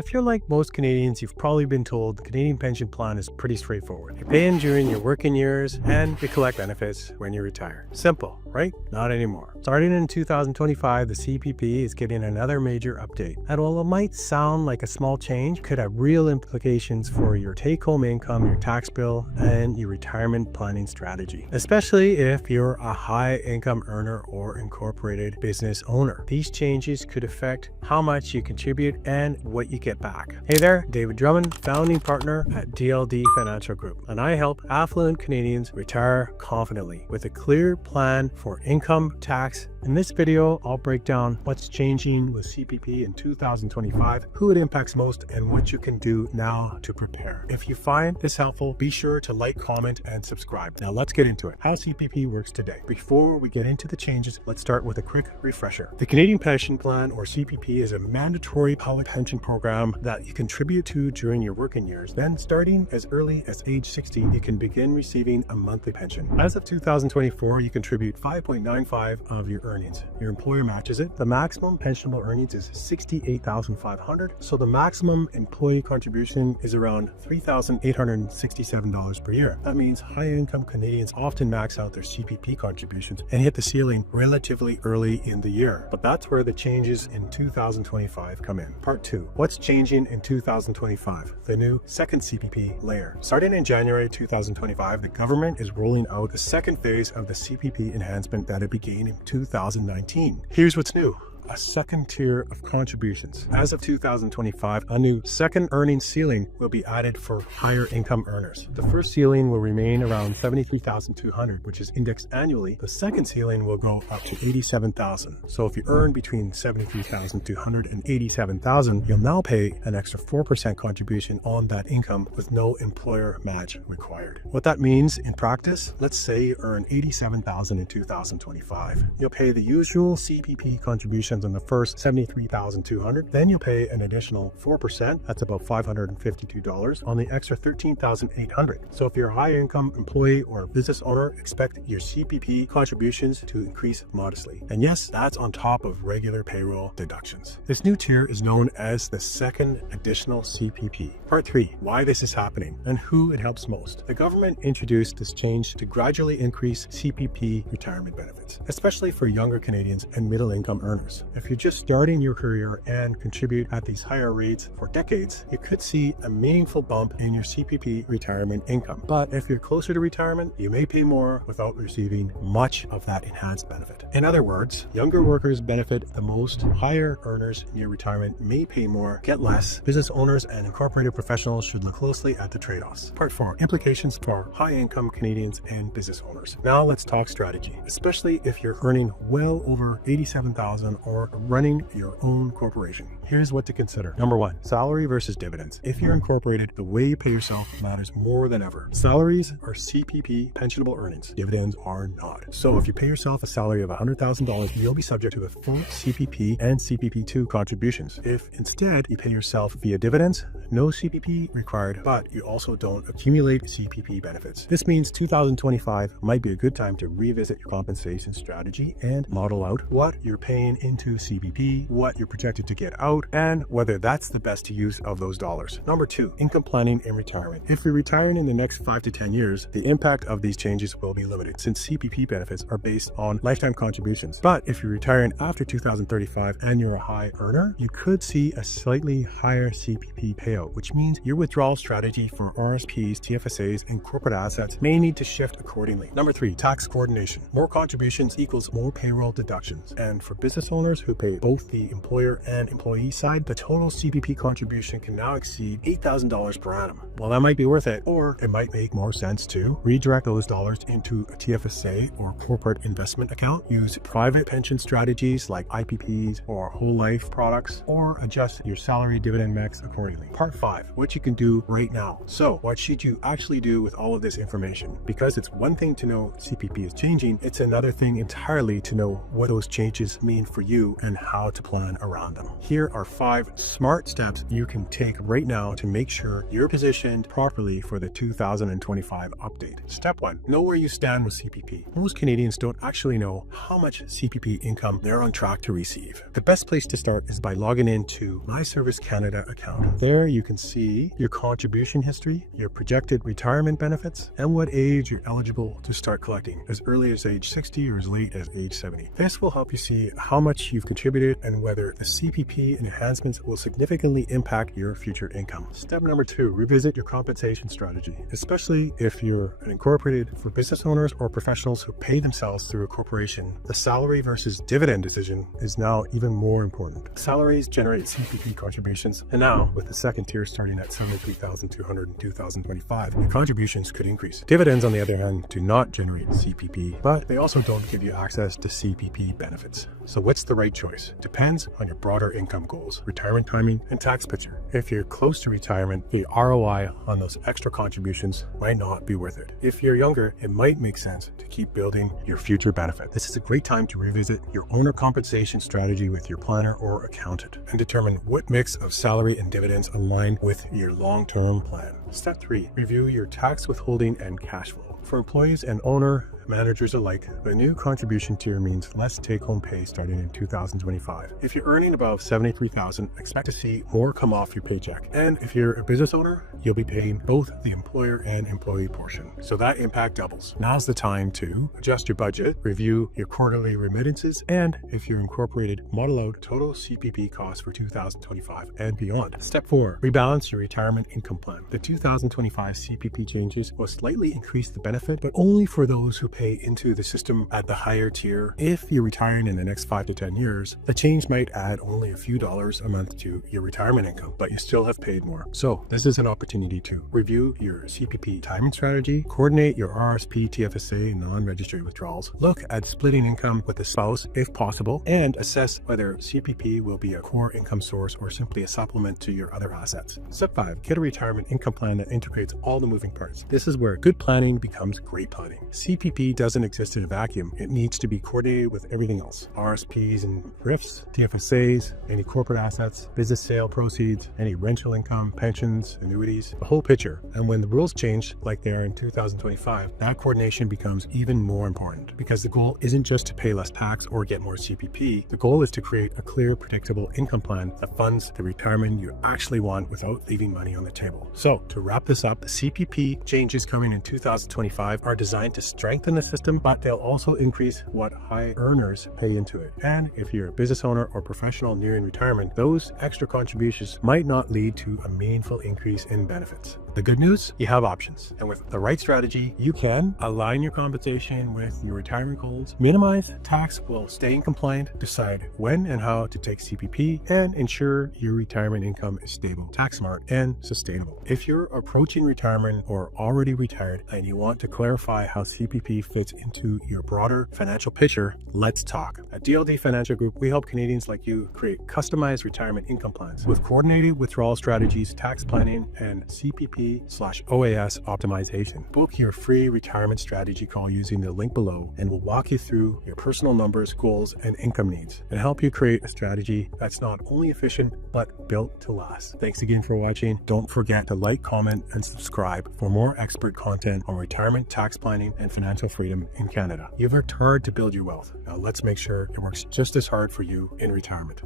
If you're like most Canadians, you've probably been told the Canadian pension plan is pretty straightforward. You pay in during your working years and you collect benefits when you retire. Simple, right? Not anymore. Starting in 2025, the CPP is getting another major update. And while it might sound like a small change, could have real implications for your take-home income, your tax bill, and your retirement planning strategy, especially if you're a high-income earner or incorporated business owner. These changes could affect how much you contribute and what you get back. Hey there, David Drummond, founding partner at DLD Financial Group, and I help affluent Canadians retire confidently with a clear plan for income, tax. In this video, I'll break down what's changing with CPP in 2025, who it impacts most, and what you can do now to prepare. If you find this helpful, be sure to like, comment, and subscribe. Now let's get into it. How CPP works today. Before we get into the changes, let's start with a quick refresher. The Canadian Pension Plan, or CPP, is a mandatory public pension program that you contribute to during your working years. Then, starting as early as age 60, you can begin receiving a monthly pension. As of 2024, you contribute 5.95% of your earnings. Your employer matches it. The maximum pensionable earnings is $68,500, so the maximum employee contribution is around $3,867 per year. That means high-income Canadians often max out their CPP contributions and hit the ceiling relatively early in the year. But that's where the changes in 2025 come in. Part 2. What's changing in 2025? The new Second CPP Layer. Starting in January 2025, the government is rolling out the second phase of the CPP enhancement that it began in 2019. Here's what's new. A second tier of contributions. As of 2025, a new second earnings ceiling will be added for higher income earners. The first ceiling will remain around $73,200, which is indexed annually. The second ceiling will go up to $87,000. So if you earn between $73,200 and $87,000, you'll now pay an extra 4% contribution on that income with no employer match required. What that means in practice, let's say you earn $87,000 in 2025. You'll pay the usual CPP contributions on the first $73,200, then you'll pay an additional 4%, that's about $552, on the extra $13,800. So if you're a high income employee or business owner, expect your CPP contributions to increase modestly. And yes, that's on top of regular payroll deductions. This new tier is known as the second additional CPP. Part 3, why this is happening and who it helps most. The government introduced this change to gradually increase CPP retirement benefits, especially for younger Canadians and middle income earners. If you're just starting your career and contribute at these higher rates for decades, you could see a meaningful bump in your CPP retirement income. But if you're closer to retirement, you may pay more without receiving much of that enhanced benefit. In other words, younger workers benefit the most, higher earners near retirement may pay more, get less. Business owners and incorporated professionals should look closely at the trade-offs. Part 4, implications for high-income Canadians and business owners. Now let's talk strategy, especially if you're earning well over $87,000 or running your own corporation. Here's what to consider. Number 1, salary versus dividends. If you're incorporated, the way you pay yourself matters more than ever. Salaries are CPP pensionable earnings. Dividends are not. So if you pay yourself a salary of $100,000, you'll be subject to the full CPP and CPP2 contributions. If instead you pay yourself via dividends, no CPP required, but you also don't accumulate CPP benefits. This means 2025 might be a good time to revisit your compensation strategy and model out what you're paying into CPP, what you're projected to get out, and whether that's the best use of those dollars. Number 2, income planning in retirement. If you're retiring in the next 5 to 10 years, the impact of these changes will be limited since CPP benefits are based on lifetime contributions. But if you're retiring after 2035 and you're a high earner, you could see a slightly higher CPP payout, which means your withdrawal strategy for RSPs, TFSAs, and corporate assets may need to shift accordingly. Number 3, tax coordination. More contributions equals more payroll deductions. And for business owners who pay both the employer and employee side, the total CPP contribution can now exceed $8,000 per annum. Well, that might be worth it, or it might make more sense to redirect those dollars into a TFSA or corporate investment account, use private pension strategies like IPPs or whole life products, or adjust your salary dividend mix accordingly. Part 5, what you can do right now. So what should you actually do with all of this information? Because it's one thing to know CPP is changing, it's another thing entirely to know what those changes mean for you you and how to plan around them. Here are 5 smart steps you can take right now to make sure you're positioned properly for the 2025 update. Step 1, know where you stand with CPP. Most Canadians don't actually know how much CPP income they're on track to receive. The best place to start is by logging into My Service Canada account. There you can see your contribution history, your projected retirement benefits, and what age you're eligible to start collecting, as early as age 60 or as late as age 70. This will help you see how much you've contributed and whether the CPP enhancements will significantly impact your future income. Step number 2, revisit your compensation strategy, especially if you're incorporated. For business owners or professionals who pay themselves through a corporation, the salary versus dividend decision is now even more important. Salaries generate CPP contributions, and now with the second tier starting at $73,200 in 2025, your contributions could increase. Dividends, on the other hand, do not generate CPP, but they also don't give you access to CPP benefits. So what's the right choice? Depends on your broader income goals, retirement timing, and tax picture. If you're close to retirement, the ROI on those extra contributions might not be worth it. If you're younger, it might make sense to keep building your future benefit. This is a great time to revisit your owner compensation strategy with your planner or accountant and determine what mix of salary and dividends align with your long-term plan. Step 3, review your tax withholding and cash flow. For employees and owner managers alike, the new contribution tier means less take-home pay starting in 2025. If you're earning above $73,000, expect to see more come off your paycheck. And if you're a business owner, you'll be paying both the employer and employee portion. So that impact doubles. Now's the time to adjust your budget, review your quarterly remittances, and if you're incorporated, model out total CPP costs for 2025 and beyond. Step 4, rebalance your retirement income plan. The 2025 CPP changes will slightly increase the benefit, but only for those who pay into the system at the higher tier. If you're retiring in the next 5 to 10 years, the change might add only a few dollars a month to your retirement income, but you still have paid more. So this is an opportunity to review your CPP timing strategy, coordinate your RSP, TFSA, non-registered withdrawals, look at splitting income with a spouse if possible, and assess whether CPP will be a core income source or simply a supplement to your other assets. Step 5, get a retirement income plan that integrates all the moving parts. This is where good planning becomes great planning. CPP doesn't exist in a vacuum. It needs to be coordinated with everything else. RSPs and RIFs, TFSAs, any corporate assets, business sale proceeds, any rental income, pensions, annuities, the whole picture. And when the rules change, like they are in 2025, that coordination becomes even more important, because the goal isn't just to pay less tax or get more CPP. The goal is to create a clear, predictable income plan that funds the retirement you actually want without leaving money on the table. So to wrap this up, the CPP changes coming in 2025 are designed to strengthen the system, but they'll also increase what high earners pay into it. And if you're a business owner or professional nearing retirement, those extra contributions might not lead to a meaningful increase in benefits. The good news, you have options. And with the right strategy, you can align your compensation with your retirement goals, minimize tax while staying compliant, decide when and how to take CPP, and ensure your retirement income is stable, tax smart, and sustainable. If you're approaching retirement or already retired and you want to clarify how CPP fits into your broader financial picture, let's talk. At DLD Financial Group, we help Canadians like you create customized retirement income plans with coordinated withdrawal strategies, tax planning, and CPP/OAS optimization. Book your free retirement strategy call using the link below, and we'll walk you through your personal numbers, goals, and income needs, and help you create a strategy that's not only efficient, but built to last. Thanks again for watching. Don't forget to like, comment, and subscribe for more expert content on retirement, tax planning, and financial freedom in Canada. You've worked hard to build your wealth. Now let's make sure it works just as hard for you in retirement.